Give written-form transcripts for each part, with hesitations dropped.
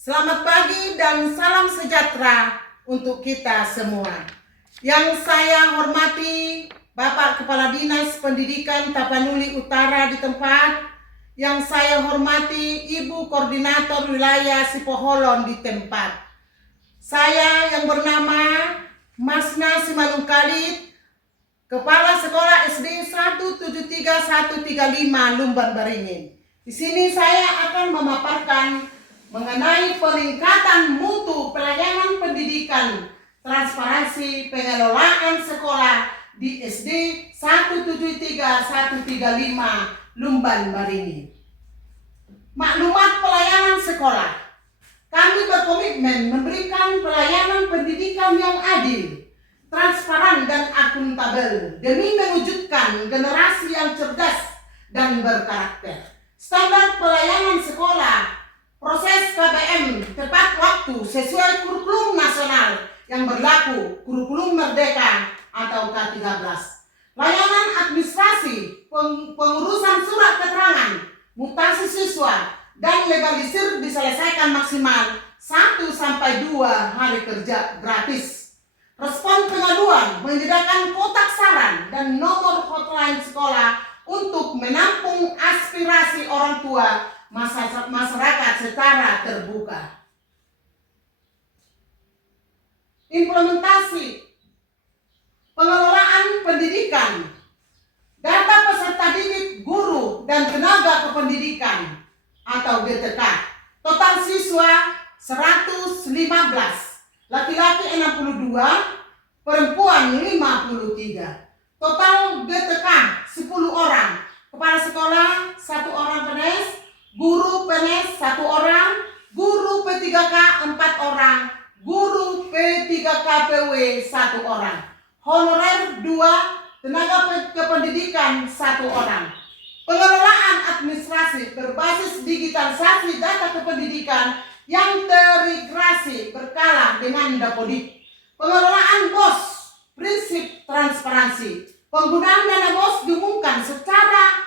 Selamat pagi dan salam sejahtera untuk kita semua. Yang saya hormati Bapak Kepala Dinas Pendidikan Tapanuli Utara di tempat, yang saya hormati Ibu Koordinator Wilayah Sipoholon di tempat. Saya yang bernama Masna Simanung Khalid, Kepala Sekolah SD 173-135 Lumban Baringin. Di sini saya akan memaparkan mengenai peningkatan mutu pelayanan pendidikan, transparansi pengelolaan sekolah di SD 173-135 Lumban Baringin. Maklumat pelayanan sekolah. Kami berkomitmen memberikan pelayanan pendidikan yang adil, transparan dan akuntabel demi mewujudkan generasi yang cerdas dan berkarakter. Standar pelayanan sekolah proses KBM tepat waktu sesuai kurikulum nasional yang berlaku, kurikulum Merdeka atau K13. Layanan administrasi, pengurusan surat keterangan, mutasi siswa, dan legalisir diselesaikan maksimal 1-2 hari kerja gratis. Respon pengaduan menyediakan kotak saran dan nomor hotline sekolah untuk menampung aspirasi orang tua masyarakat secara terbuka. Implementasi pengelolaan pendidikan, data peserta didik, guru, dan tenaga kependidikan atau GTK. Total siswa 115, laki-laki 62, perempuan 53. Total GTK 10 orang, kepala sekolah 1 orang PNS, guru PNS 1 orang, guru P3K 4 orang, guru P3KPW 1 orang, honorer 2, tenaga kependidikan 1 orang. Pengelolaan administrasi berbasis digitalisasi data kependidikan yang terintegrasi berkala dengan Dapodik. Pengelolaan BOS, prinsip transparansi. Penggunaan dana BOS diumumkan secara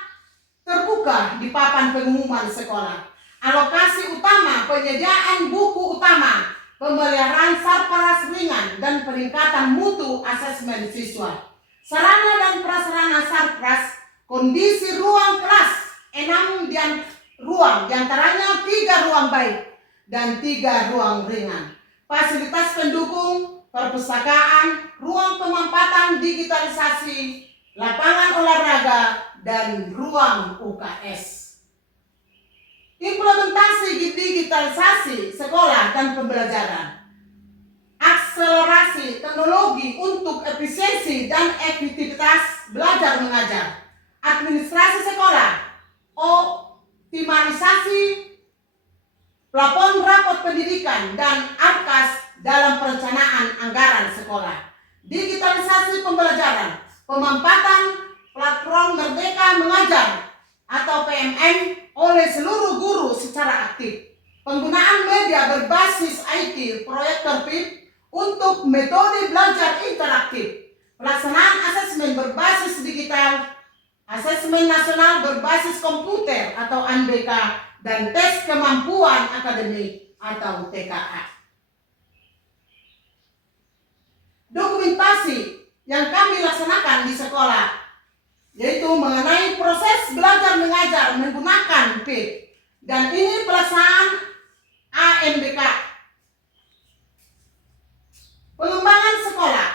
terbuka di papan pengumuman sekolah. Alokasi utama, penyediaan buku utama, pemeliharaan sarparas ringan, dan peningkatan mutu asesmen siswa. Sarana dan prasarana sarpras, kondisi ruang kelas 6 ruang, diantaranya 3 ruang baik dan 3 ruang ringan. Fasilitas pendukung, perpustakaan, ruang pemampatan digitalisasi, lapangan olahraga, dan ruang UKS. Implementasi digitalisasi sekolah dan pembelajaran. Akselerasi teknologi untuk efisiensi dan efektivitas belajar mengajar. Administrasi sekolah, optimalisasi plafon rapot pendidikan dan ARKAS dalam perencanaan anggaran sekolah. Digitalisasi pembelajaran, pemampatan platform Merdeka Mengajar atau PMM oleh seluruh guru secara aktif. Penggunaan media berbasis IT, proyektor PIP untuk metode belajar interaktif. Pelaksanaan asesmen berbasis digital, asesmen nasional berbasis komputer atau ANBK, dan tes kemampuan akademik atau TKA. Dokumentasi yang kami laksanakan di sekolah yaitu mengenai proses belajar mengajar menggunakan PIP, dan ini pelaksanaan ANBK. Pengembangan sekolah,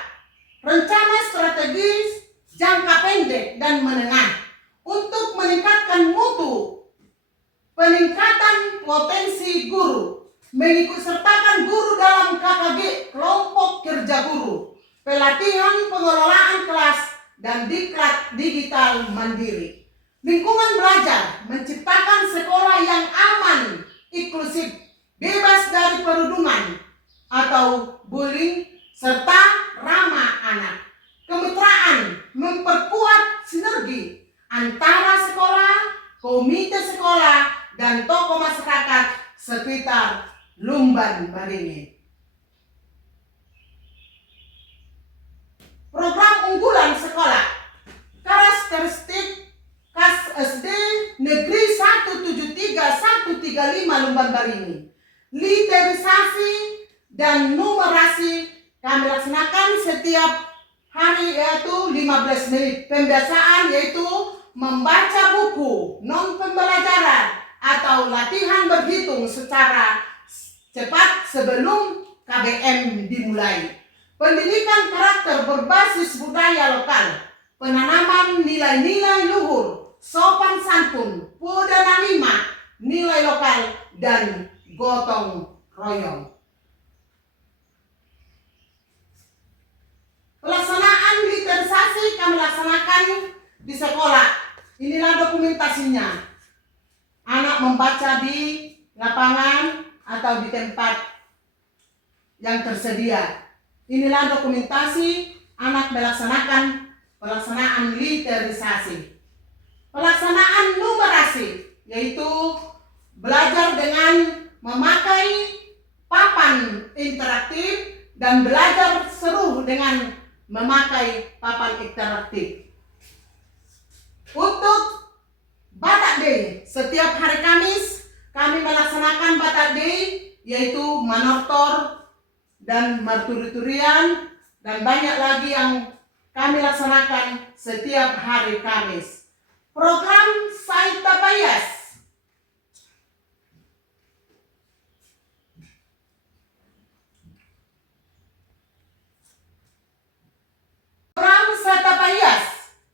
rencana strategis jangka pendek dan menengah untuk meningkatkan mutu, peningkatan potensi guru, mengikut sertakan guru dalam KKG kelompok kerja guru, pelatihan pengelolaan kelas, dan diklat digital mandiri. Lingkungan belajar, menciptakan sekolah yang aman, inklusif, bebas dari perundungan atau bullying, serta ramah anak. Kemitraan, memperkuat sinergi antara sekolah, komite sekolah, dan tokoh masyarakat sekitar Lumban Baringin. Program unggulan sekolah, karakteristik KAS SD Negeri 173-135 Lumban Baringin. literisasi, dan numerasi kami laksanakan setiap hari, yaitu 15 menit. Pembiasaan yaitu membaca buku, non pembelajaran, atau latihan berhitung secara cepat sebelum KBM dimulai. Pendidikan karakter berbasis budaya lokal, penanaman nilai-nilai luhur, sopan santun, budaya lima, nilai lokal, dan gotong royong. Pelaksanaan literisasi kami laksanakan di sekolah. Inilah dokumentasinya. Anak membaca di lapangan atau di tempat yang tersedia. Inilah dokumentasi anak melaksanakan pelaksanaan literisasi. Pelaksanaan numerasi yaitu belajar dengan memakai papan interaktif dan belajar seru dengan memakai papan interaktif. Untuk Batak Day, setiap hari Kamis kami melaksanakan Batak Day, yaitu manortor dan marturi-turian, dan banyak lagi yang kami laksanakan setiap hari Kamis. Program Saita Payas. Program Saita Payas,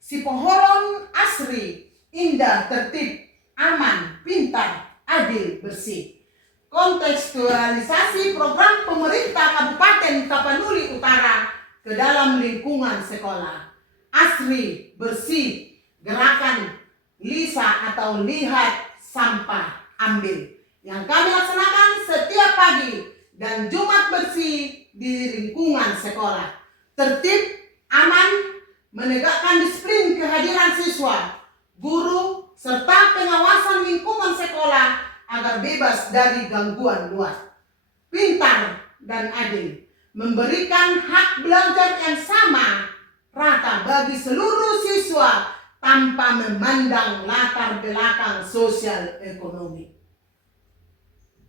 si poholon asri, indah, tertib, aman, pintar, adil, bersih. Kontekstualisasi program pemerintah Kabupaten Tapanuli Utara ke dalam lingkungan sekolah. Asri, bersih, gerakan lisa atau lihat, sampah, ambil, yang kami laksanakan setiap pagi dan Jumat bersih di lingkungan sekolah. Tertib, aman, menegakkan disiplin kehadiran siswa, guru, serta pengawasan lingkungan sekolah agar bebas dari gangguan luar. Pintar dan adil, memberikan hak belajar yang sama rata bagi seluruh siswa tanpa memandang latar belakang sosial ekonomi.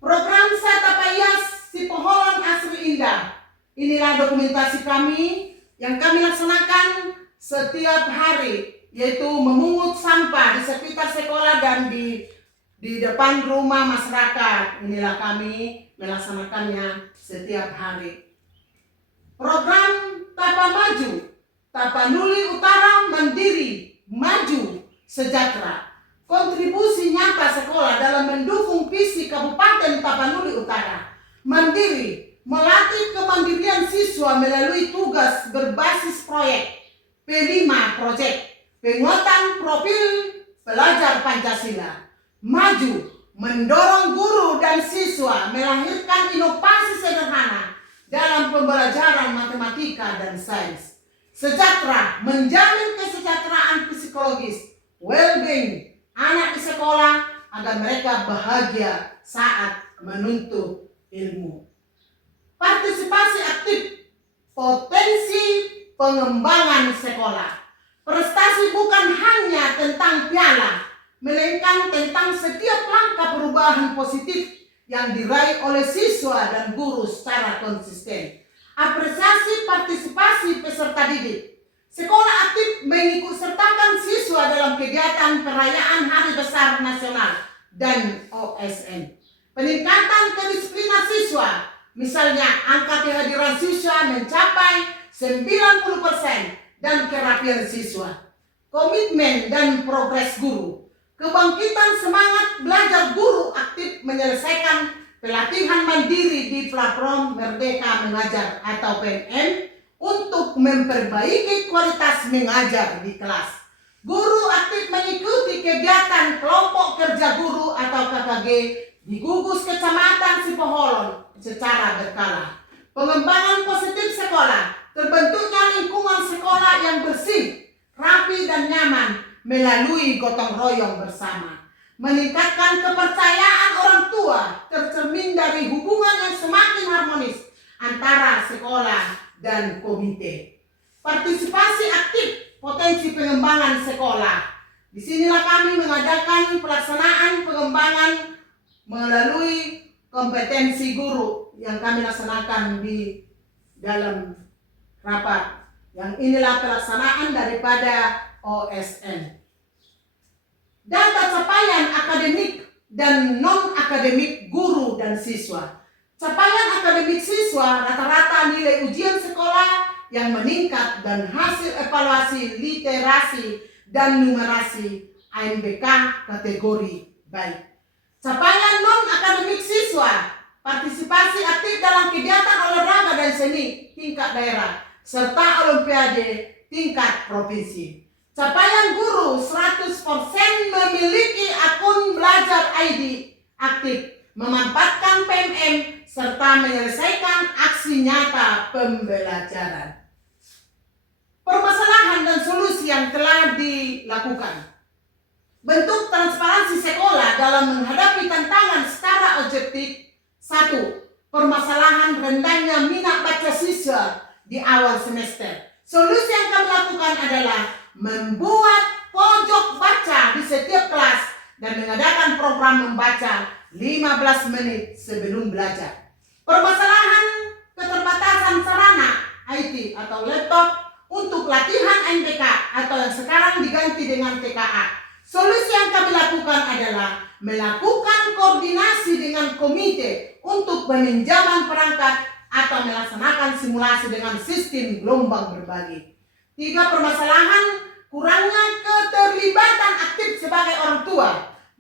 Program Saita Payas si poholon asri indah. Inilah dokumentasi kami yang kami laksanakan setiap hari, yaitu memungut sampah di sekitar sekolah dan di depan rumah masyarakat. Inilah kami melaksanakannya setiap hari. Program Tapa Maju, Tapanuli Utara Mandiri, Maju, Sejahtera. Kontribusi nyata sekolah dalam mendukung visi Kabupaten Tapanuli Utara. Mandiri, melatih kemandirian siswa melalui tugas berbasis proyek P5 Project, penguatan profil pelajar Pancasila. Maju, mendorong guru dan siswa melahirkan inovasi sederhana dalam pembelajaran matematika dan sains. Sejahtera, menjamin kesejahteraan psikologis, well-being anak di sekolah agar mereka bahagia saat menuntut ilmu. Partisipasi aktif, potensi pengembangan sekolah. Prestasi bukan hanya tentang piala, melainkan tentang setiap langkah perubahan positif yang diraih oleh siswa dan guru secara konsisten. Apresiasi partisipasi peserta didik. Sekolah aktif mengikut sertakan siswa dalam kegiatan perayaan Hari Besar Nasional dan OSN. Peningkatan kedisiplinan siswa, misalnya angka kehadiran siswa mencapai 90% dan kerapian siswa. Komitmen dan progres guru. Kebangkitan semangat belajar guru aktif menyelesaikan pelatihan mandiri di platform Merdeka Mengajar atau PMM untuk memperbaiki kualitas mengajar di kelas. Guru aktif mengikuti kegiatan kelompok kerja guru atau KKG di gugus kecamatan Sipoholon secara berkala. Pengembangan positif sekolah, terbentuknya lingkungan sekolah yang bersih, rapi dan nyaman melalui gotong royong bersama. Meningkatkan kepercayaan orang tua tercermin dari hubungan yang semakin harmonis antara sekolah dan komite. Partisipasi aktif potensi pengembangan sekolah. Disinilah kami mengadakan pelaksanaan pengembangan melalui kompetensi guru yang kami laksanakan di dalam rapat. Yang inilah pelaksanaan daripada OSN. Data capaian akademik dan non-akademik guru dan siswa. Capaian akademik siswa rata-rata nilai ujian sekolah yang meningkat dan hasil evaluasi literasi dan numerasi ANBK kategori baik. Capaian non-akademik siswa, partisipasi aktif dalam kegiatan olahraga dan seni tingkat daerah serta olimpiade tingkat provinsi. Capaian guru 100% memiliki akun belajar ID aktif, memanfaatkan PMM serta menyelesaikan aksi nyata pembelajaran. Permasalahan dan solusi yang telah dilakukan. Bentuk transparansi sekolah dalam menghadapi tantangan secara objektif. 1. Permasalahan rendahnya minat baca siswa di awal semester. Solusi yang kami lakukan adalah membuat pojok baca di setiap kelas dan mengadakan program membaca 15 menit sebelum belajar. Permasalahan keterbatasan sarana IT atau laptop untuk latihan NBK atau yang sekarang diganti dengan TKA. Solusi yang kami lakukan adalah melakukan koordinasi dengan komite untuk peminjaman perangkat atau melaksanakan simulasi dengan sistem gelombang berbagi. 3. Permasalahan kurangnya keterlibatan aktif sebagai orang tua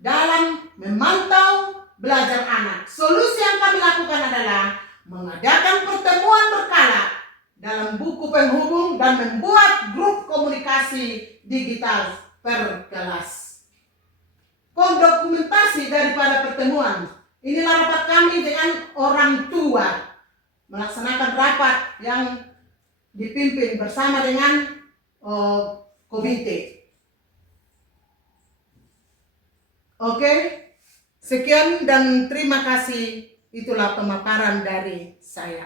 dalam memantau belajar anak. Solusi yang kami lakukan adalah mengadakan pertemuan berkala dalam buku penghubung dan membuat grup komunikasi digital per kelas. Dokumentasi daripada pertemuan. Inilah rapat kami dengan orang tua. Melaksanakan rapat yang dipimpin bersama dengan komite. Oke, sekian dan terima kasih. Itulah pemaparan dari saya.